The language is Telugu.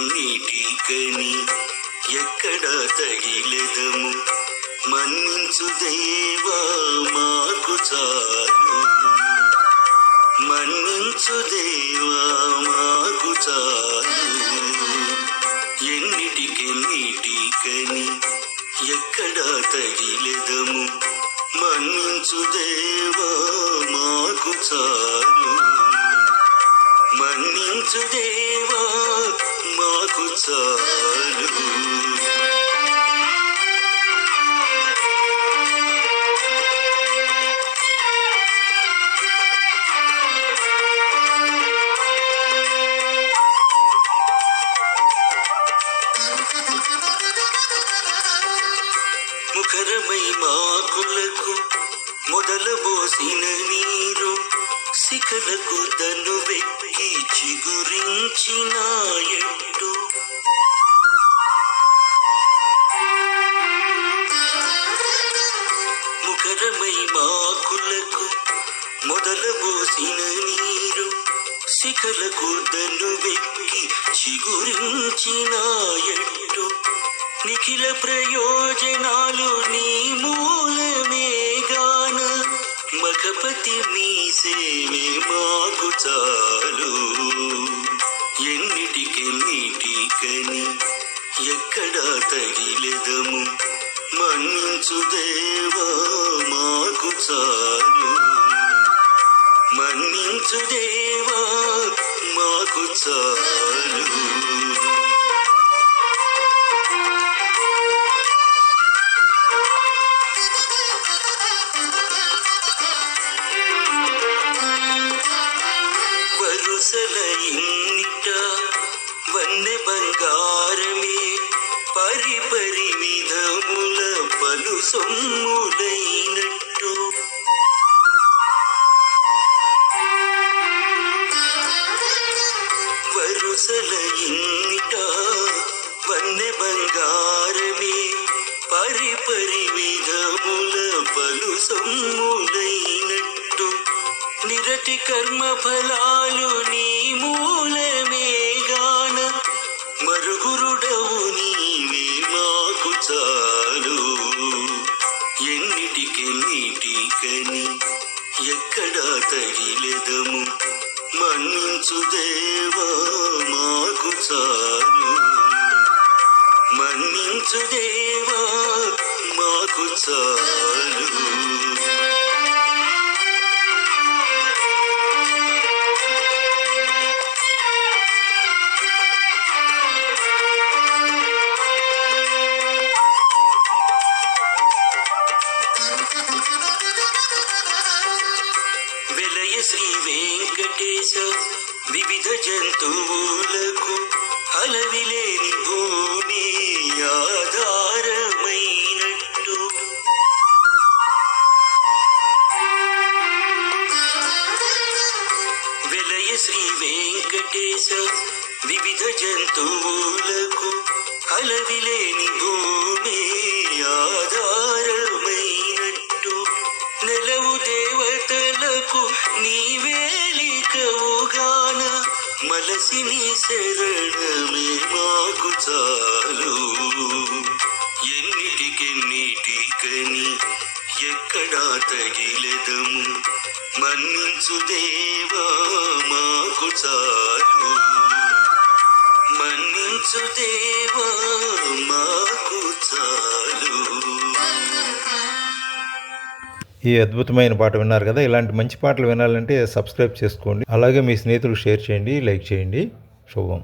ఎన్నిటికెన్నిటికని ఎక్కడ తగిలెదము, మన్నించు దేవా మాకు చాలు. మన్నించు దేవా మాకు చాలు. ఎన్నిటికెన్నిటికని ఎక్కడ తగిలెదము, మన్నించు దేవా మాకు చాలు. మన్నించు దేవా మాకు చాలు. ముఖరమై మాకులకు మొదలబోసిన నీరు, శిఖలకు దను వెక్కి చిగురించిన ఎట్టు. ముఖరమై మాకులకు మొదలబోసిన నీరు, శిఖలకు దను వెక్కి చిగురించిన ఎట్టు. నిఖిల ప్రయోజనాలు నీ మూలమేగాన, మగపతి మీ సేవే మాకు చాలు. ఎన్నిటికెన్నిటికని ఎక్కడ తగిలెదము, మన్నించు దేవా మాకు చాలు. మన్నించు దేవా మాకు చాలు. వరుసల ఇన్నిట వన్నె బంగారమే, పరిపరి విధముల పలు సొమ్ములైనట్టు. వరుసల ఇన్నిట వన్నె బంగారమే, పరిపరి విధముల పలు సొమ్ములైనట్టు. నిరటి కర్మ ఫలాలు నీ మూలమేగాన, మరుగురుడవు నీవే మాకు చాలు. ఎన్నిటికెన్నిటికని ఎక్కడ తగిలెదము, మన్నించు దేవా మాకు చాలు. మన్నించు దేవా మాకు చాలు. వెలయ శ్రీ వెంకటేశ వివిధ జంతువులకు అలవిలేని భూమి ఆధారమైనట్టు. వెలయ శ్రీ వెంకటేశ వివిధ జంతువులకు అలవిలేని భూమి ఆధారమైనట్టు. నెలవు దేవతలకు నీవేలికవుగాన, మలసి నీ శరణమే మాకు చాలు. ఎన్నిటికెన్నిటికని ఎక్కడ తగిలెదము, మన్నించు దేవా మాకు చాలు. మన్నించు దేవా మాకు చాలు. ఈ అద్భుతమైన పాట విన్నారు కదా. ఇలాంటి మంచి పాటలు వినాలంటే సబ్స్క్రైబ్ చేసుకోండి. అలాగే మీ స్నేహితులకు షేర్ చేయండి, లైక్ చేయండి. శుభం.